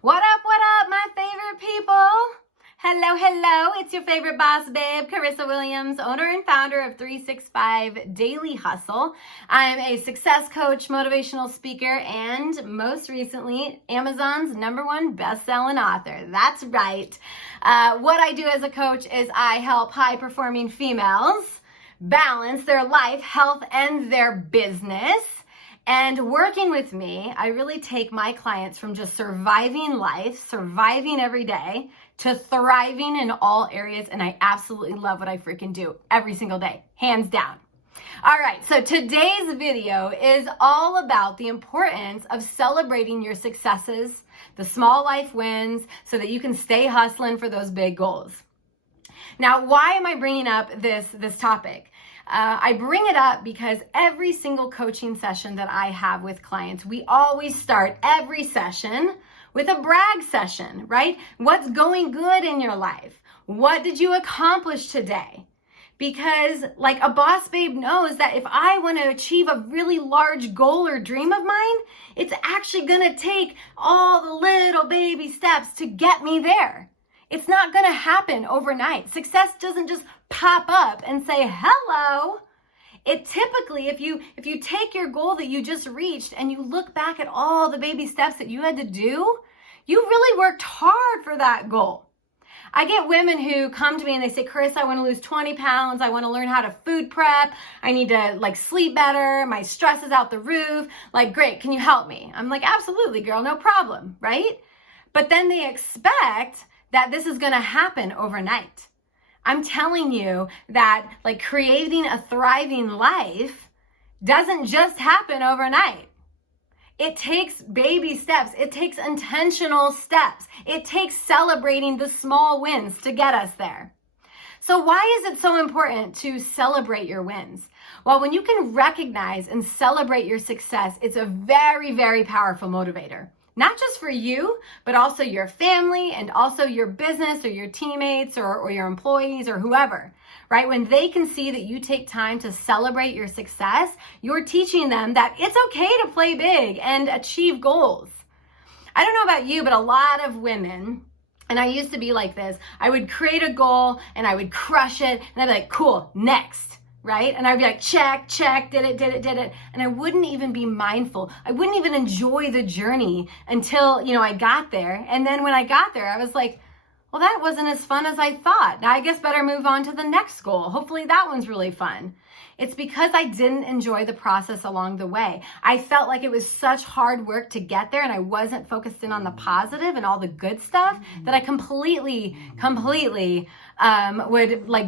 What up, my favorite people? Hello, it's your favorite boss babe, Carissa Williams, owner and founder of 365 Daily Hustle. I'm a success coach, motivational speaker, and most recently, Amazon's #1 best-selling author. That's right. What I do as a coach is I help high-performing females balance their life, health, and their business. And working with me, I really take my clients from just surviving life, surviving every day, to thriving in all areas. And I absolutely love what I freaking do every single day, hands down. All right, so today's video is all about the importance of celebrating your successes, the small life wins, so that you can stay hustling for those big goals. Now, why am I bringing up this topic? I bring it up because every single coaching session that I have with clients, we always start every session with a brag session, right? What's going good in your life? What did you accomplish today? Because like a boss babe knows that if I want to achieve a really large goal or dream of mine, it's actually going to take all the little baby steps to get me there. It's not going to happen overnight. Success doesn't just pop up and say, hello. It typically, if you take your goal that you just reached and you look back at all the baby steps that you had to do, you really worked hard for that goal. I get women who come to me and they say, Carissa, I want to lose 20 pounds. I want to learn how to food prep. I need to sleep better. My stress is out the roof. Great. Can you help me? I'm like, absolutely, girl. No problem. Right? But then they expect that this is going to happen overnight. I'm telling you that creating a thriving life doesn't just happen overnight. It takes baby steps. It takes intentional steps. It takes celebrating the small wins to get us there. So why is it so important to celebrate your wins? Well, when you can recognize and celebrate your success, it's a very, very powerful motivator. Not just for you, but also your family and also your business or your teammates or your employees or whoever, right? When they can see that you take time to celebrate your success, you're teaching them that it's okay to play big and achieve goals. I don't know about you, but a lot of women, and I used to be like this, I would create a goal and I would crush it and I'd be like, cool, next. Right? And I'd be like, check, did it. And I wouldn't even be mindful. I wouldn't even enjoy the journey until, I got there. And then when I got there, I was like, well, that wasn't as fun as I thought. Now I guess better move on to the next goal. Hopefully that one's really fun. It's because I didn't enjoy the process along the way. I felt like it was such hard work to get there and I wasn't focused in on the positive and all the good stuff that I completely would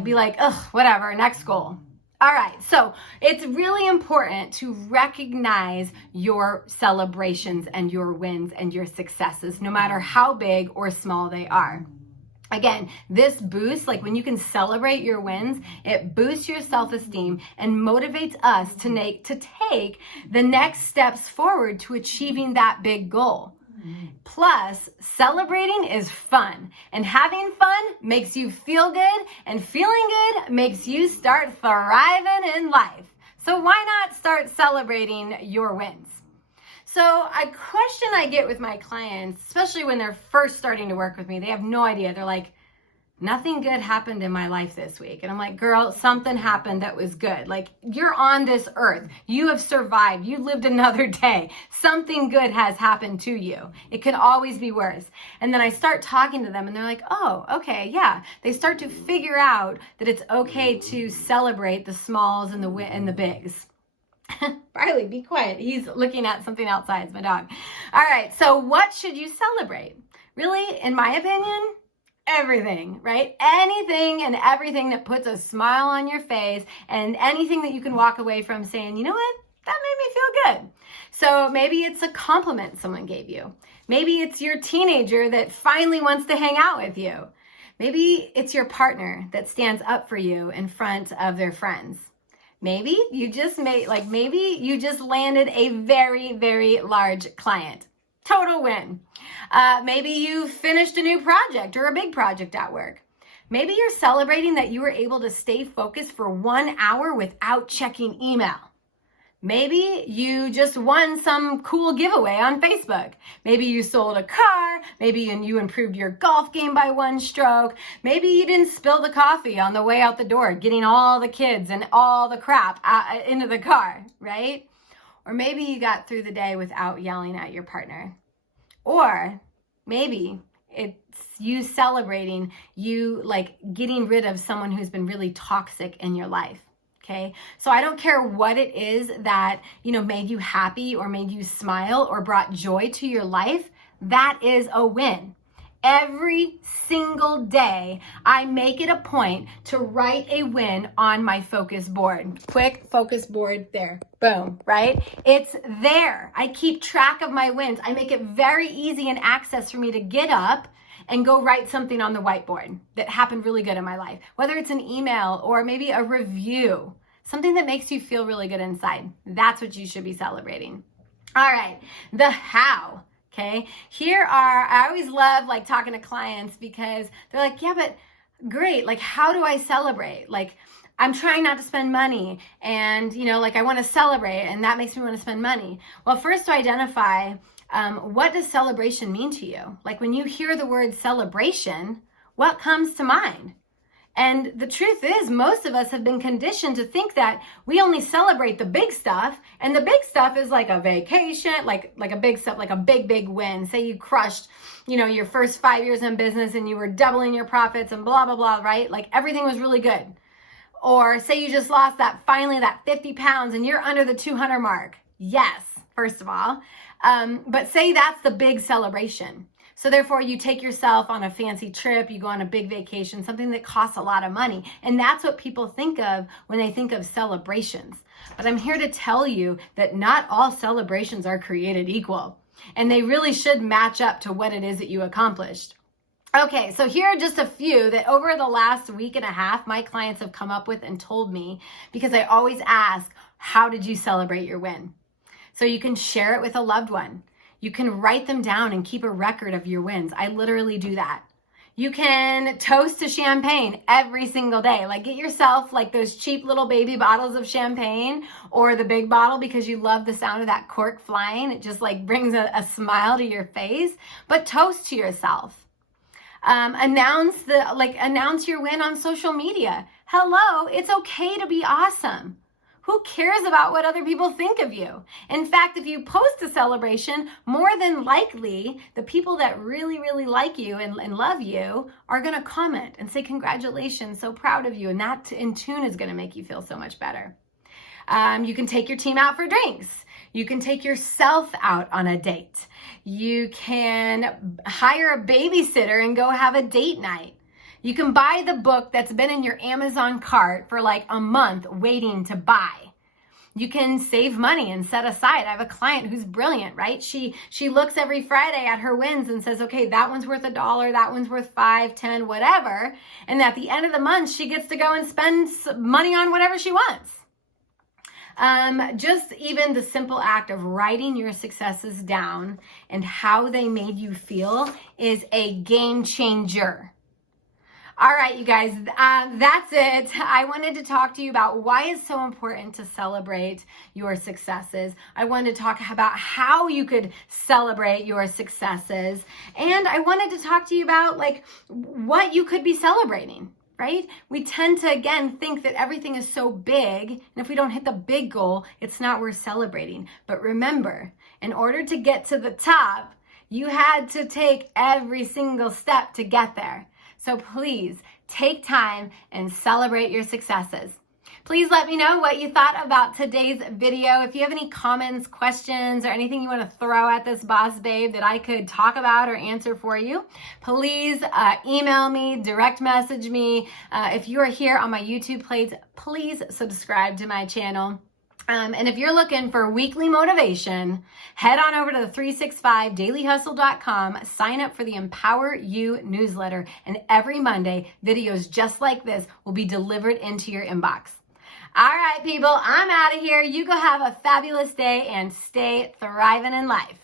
be like, ugh, whatever, next goal. All right, so it's really important to recognize your celebrations and your wins and your successes, no matter how big or small they are. Again, this boosts, when you can celebrate your wins, it boosts your self-esteem and motivates us to take the next steps forward to achieving that big goal. Plus, celebrating is fun, and having fun makes you feel good, and feeling good makes you start thriving in life. So why not start celebrating your wins? So a question I get with my clients, especially when they're first starting to work with me, they have no idea. They're like, nothing good happened in my life this week. And I'm like, girl, something happened that was good. You're on this earth. You have survived. You lived another day. Something good has happened to you. It could always be worse. And then I start talking to them and they're like, oh, okay, yeah. They start to figure out that it's okay to celebrate the smalls and the bigs. Riley, be quiet. He's looking at something outside. It's my dog. All right, so what should you celebrate? Really, in my opinion, everything, right? Anything and everything that puts a smile on your face and anything that you can walk away from saying, you know what? That made me feel good. So maybe it's a compliment someone gave you. Maybe it's your teenager that finally wants to hang out with you. Maybe it's your partner that stands up for you in front of their friends. Maybe you just landed a very, very large client. Total win. Maybe you finished a new project or a big project at work. Maybe you're celebrating that you were able to stay focused for 1 hour without checking email. Maybe you just won some cool giveaway on Facebook. Maybe you sold a car. Maybe you improved your golf game by 1 stroke. Maybe you didn't spill the coffee on the way out the door, getting all the kids and all the crap into the car, right? Or maybe you got through the day without yelling at your partner. Or maybe it's you celebrating, you like getting rid of someone who's been really toxic in your life. Okay. So I don't care what it is that, made you happy or made you smile or brought joy to your life. That is a win. Every single day, I make it a point to write a win on my focus board. Quick focus board there. Boom, right? It's there. I keep track of my wins. I make it very easy and access for me to get up and go write something on the whiteboard that happened really good in my life. Whether it's an email or maybe a review, something that makes you feel really good inside. That's what you should be celebrating. All right, the how. Okay, I always love like talking to clients because they're like, yeah, but great. Like, how do I celebrate? Like, I'm trying not to spend money and, I want to celebrate and that makes me want to spend money. Well, first to identify, what does celebration mean to you? Like when you hear the word celebration, what comes to mind? And the truth is, most of us have been conditioned to think that we only celebrate the big stuff, and the big stuff is like a vacation, like a big stuff, like a big win. Say you crushed, your first 5 years in business and you were doubling your profits and blah, blah, blah, right? Like everything was really good. Or say you just lost that 50 pounds and you're under the 200 mark. Yes, first of all. But say that's the big celebration. So therefore you take yourself on a fancy trip, you go on a big vacation, something that costs a lot of money. And that's what people think of when they think of celebrations. But I'm here to tell you that not all celebrations are created equal. And they really should match up to what it is that you accomplished. Okay, so here are just a few that over the last week and a half, my clients have come up with and told me, because I always ask, how did you celebrate your win? So you can share it with a loved one. You can write them down and keep a record of your wins. I literally do that. You can toast to champagne every single day. Like get yourself like those cheap little baby bottles of champagne or the big bottle because you love the sound of that cork flying. It just like brings a smile to your face. But toast to yourself. Announce your win on social media. Hello, it's okay to be awesome. Who cares about what other people think of you? In fact, if you post a celebration, more than likely, the people that really, really like you and love you are going to comment and say, congratulations, so proud of you. And that in tune is going to make you feel so much better. You can take your team out for drinks. You can take yourself out on a date. You can hire a babysitter and go have a date night. You can buy the book that's been in your Amazon cart for like a month waiting to buy. You can save money and set aside. I have a client who's brilliant, right? She looks every Friday at her wins and says, okay, that one's worth $1, that one's worth $5, $10, whatever. And at the end of the month, she gets to go and spend money on whatever she wants. Just even the simple act of writing your successes down and how they made you feel is a game changer. All right, you guys, that's it. I wanted to talk to you about why it's so important to celebrate your successes. I wanted to talk about how you could celebrate your successes. And I wanted to talk to you about like what you could be celebrating, right? We tend to, again, think that everything is so big. And if we don't hit the big goal, it's not worth celebrating. But remember, in order to get to the top, you had to take every single step to get there. So please take time and celebrate your successes. Please let me know what you thought about today's video. If you have any comments, questions, or anything you want to throw at this boss babe that I could talk about or answer for you, please email me, direct message me. If you are here on my YouTube page, please subscribe to my channel. And if you're looking for weekly motivation, head on over to the 365dailyhustle.com, sign up for the Empower You newsletter, and every Monday, videos just like this will be delivered into your inbox. All right, people, I'm out of here. You go have a fabulous day and stay thriving in life.